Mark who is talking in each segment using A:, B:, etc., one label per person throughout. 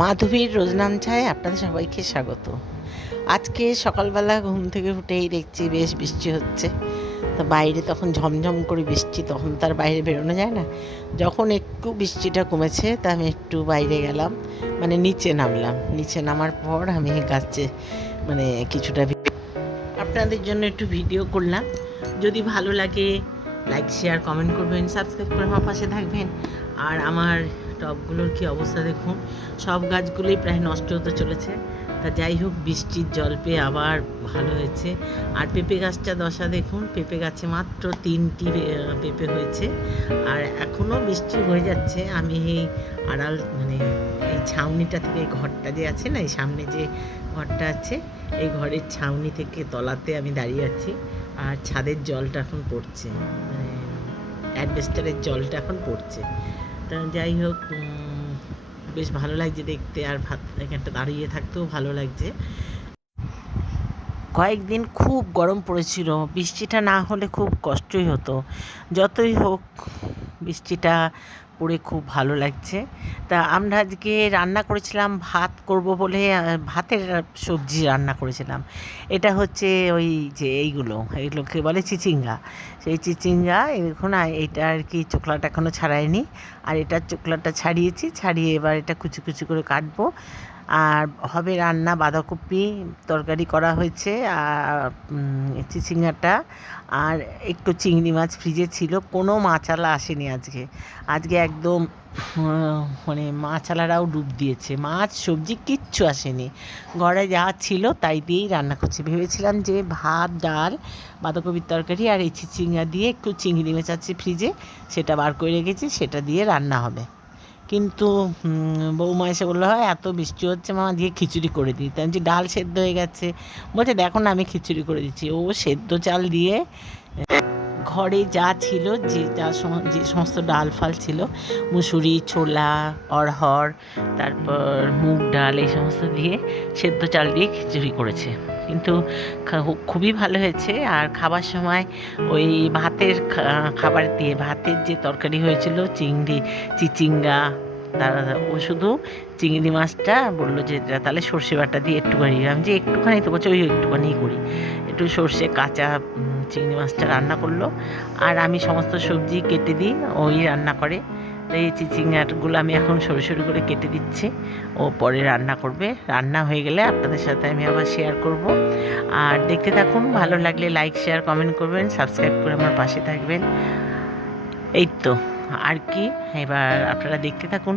A: মাধবীর রোজনাম চায় আপনাদের সবাইকে স্বাগত। আজকে সকালবেলা ঘুম থেকে উঠেই দেখছি বেশ বৃষ্টি হচ্ছে। তো বাইরে তখন ঝমঝম করে বৃষ্টি, তখন তার বাইরে বেরোনো যায় না। যখন একটু বৃষ্টিটা কমেছে, তা আমি একটু বাইরে গেলাম মানে নিচে নামলাম। নিচে নামার পর আমি গাছে মানে কিছুটা আপনাদের জন্য একটু ভিডিও করলাম। যদি ভালো লাগে লাইক শেয়ার কমেন্ট করবেন সাবস্ক্রাইব করে আমার পাশে থাকবেন। আর আমার টবগুলোর কি অবস্থা দেখুন? সব গাছগুলোই প্রায় নষ্ট হতে চলেছে। তা যাই হোক, বৃষ্টির জল পেয়ে আবার ভালো হয়েছে। আর পেঁপে গাছটা দশা দেখুন, পেঁপে গাছে মাত্র তিনটি পেঁপে হয়েছে। আর এখনও বৃষ্টি হয়ে যাচ্ছে। আমি এই আড়াল মানে এই ছাউনিটা থেকে, এই ঘরটা যে আছে না, এই সামনে যে ঘরটা আছে, এই ঘরের ছাউনি থেকে তলাতে আমি দাঁড়িয়ে আছি। আর ছাদের জলটা এখন পড়ছে। মানে অ্যাডভেস্টারের জলটা এখন পড়ছে। যাই হোক বেশ ভালো লাগছে দেখতে আর ভাত, এখানটা দাঁড়িয়ে থাকতেও ভালো লাগছে। কয়েকদিন খুব গরম পড়েছিল, বৃষ্টিটা না হলে খুব কষ্টই হতো। যতই হোক, বৃষ্টিটা পড়ে খুব ভালো লাগছে। তা আমরা আজকে রান্না করেছিলাম ভাত করব বলে ভাতের সবজি রান্না করেছিলাম। এটা হচ্ছে ওই যে এইগুলো এইগুলোকে বলে চিচিঙ্গা। সেই চিচিঙ্গা, এখন এটা আর কি চোকলাটা এখনও ছাড়ায়নি। আর এটার চোকলাটা ছাড়িয়েছি, ছাড়িয়ে এবার এটা কুচি কুচি করে কাটবো। আর হবে রান্না, বাঁধাকপি তরকারি করা হয়েছে, আর চিচিঙ্গাটা, আর একটু চিংড়ি মাছ ফ্রিজে ছিল, কোনো মাছালা আসেনি আজকে। আজকে একদম মানে মাছালারাও ডুব দিয়েছে, মাছ, সবজি কিচ্ছু আসেনি। ঘরে যা ছিল তাই দিয়েই রান্না করছি। ভেবেছিলাম যে ভাত, ডাল, বাঁধাকপির তরকারি আর এই চিচিঙ্গা দিয়ে একটু চিংড়ি মাছ আছে ফ্রিজে, সেটা বার করে রেখেছি, সেটা দিয়ে রান্না হবে। কিন্তু বৌমা এসে বলল হয় এত বৃষ্টি হচ্ছে মামা দিয়ে খিচুড়ি করে দিই। আমি বলছি, ডাল সেদ্ধ হয়ে গেছে। বলছে দেখো না আমি খিচুড়ি করে দিচ্ছি। ও সেদ্ধ চাল দিয়ে ঘরে যা ছিল যে যা যে সমস্ত ডাল ফাল ছিল মুসুরি ছোলা অড়হর তারপর মুগ ডাল এই সমস্ত দিয়ে সেদ্ধ চাল দিয়ে খিচুড়ি করেছে। কিন্তু খুবই ভালো হয়েছে। আর খাবার সময় ওই ভাতের খাবার দিয়ে ভাতের যে তরকারি হয়েছিল, চিংড়ি, চিচিঙ্গা তার ও শুধু চিংড়ি মাছটা বলল যে তাহলে সর্ষে বাটা দিয়ে একটুখানি। আমি যে একটুখানি তো বলছে, ওই একটুখানি করি। একটু সর্ষে কাঁচা চিংড়ি মাছটা রান্না করল। আর আমি সমস্ত সবজি কেটে দিই ওই রান্না করে তো এই চিচিঙ্গাগুলো আমি এখন সরু সরু করে কেটে দিচ্ছি। ও পরে রান্না করবে। রান্না হয়ে গেলে আপনাদের সাথে আমি আবার শেয়ার করব। আর দেখতে থাকুন, ভালো লাগলে লাইক শেয়ার কমেন্ট করবেন সাবস্ক্রাইব করে আমার পাশে থাকবেন। এই তো, আর কি? এবার আপনারা দেখতে থাকুন।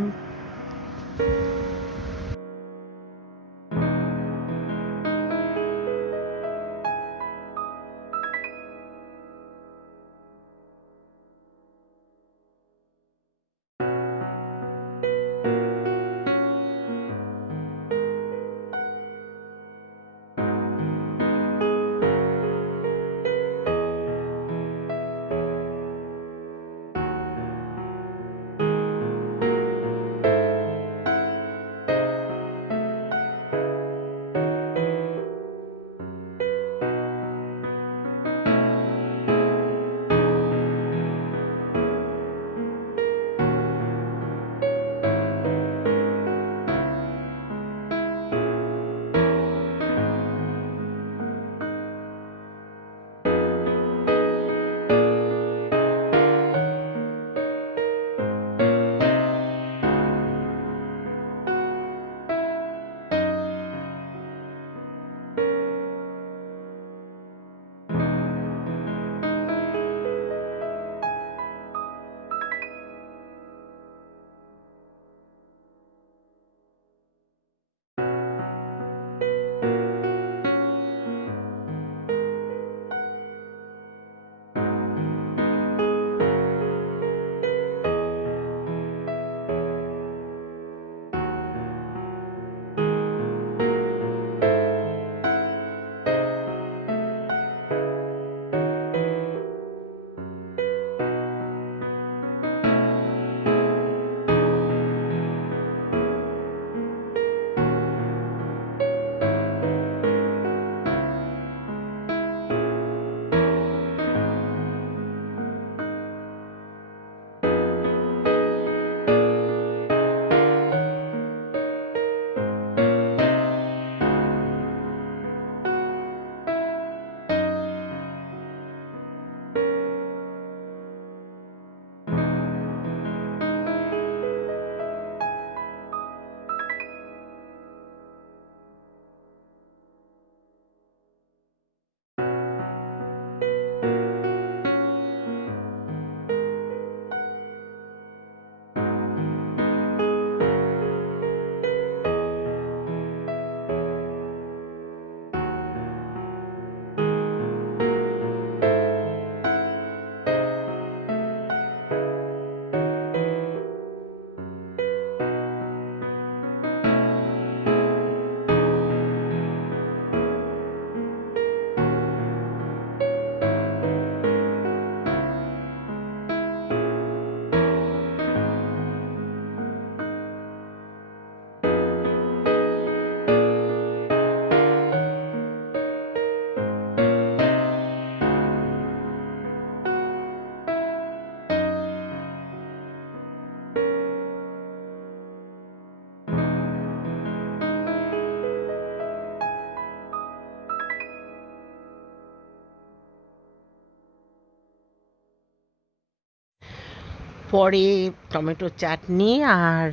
A: পরে টমেটো চাটনি আর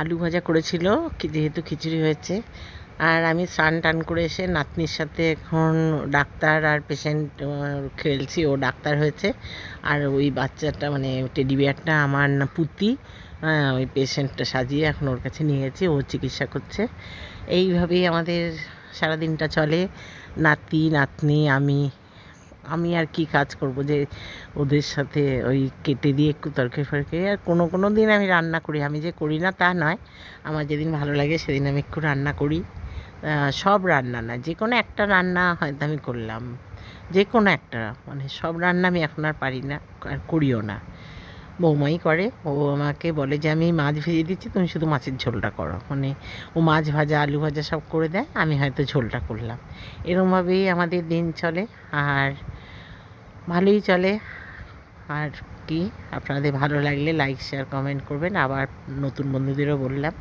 A: আলু ভাজা করেছিল যেহেতু খিচুড়ি হয়েছে। আর আমি স্নান টান করে এসে নাতনির সাথে এখন ডাক্তার আর পেশেন্ট খেলছি, ও ডাক্তার হয়েছে। আর ওই বাচ্চাটা মানে টেডি বিয়ারটা আমার না পুতি হ্যাঁ ওই পেশেন্টটা সাজিয়ে এখন ওর কাছে নিয়ে গেছি, ও চিকিৎসা করছে। এইভাবেই আমাদের সারাদিনটা চলে। নাতি, নাতনি, আমি আমি আর কি কাজ করব যে ওদের সাথে ওই কেটে দিয়ে একটু তরকারি ফরকারি, আর কোনো কোনো দিন আমি রান্না করি। আমি যে করি না তা নয়, আমার যেদিন ভালো লাগে সেদিন আমি একটু রান্না করি। সব রান্না না, যে কোনো একটা রান্না হয়তো আমি করলাম। যে কোনো একটা মানে সব রান্না আমি এখন আর পারি না, আর করিও না। বৌমাই করে, ও আমাকে বলে যে, আমি মাছ ভেজে দিচ্ছি, তুমি শুধু মাছের ঝোলটা করো। মানে ও মাছ ভাজা, আলু ভাজা সব করে দেয়, আমি হয়তো ঝোলটা করলাম। এরমভাবেই আমাদের দিন চলে, আর ভালোই চলে। আর কি, আপনাদের ভালো লাগলে লাইক শেয়ার কমেন্ট করবেন। আবার নতুন বন্ধুদেরও বললাম।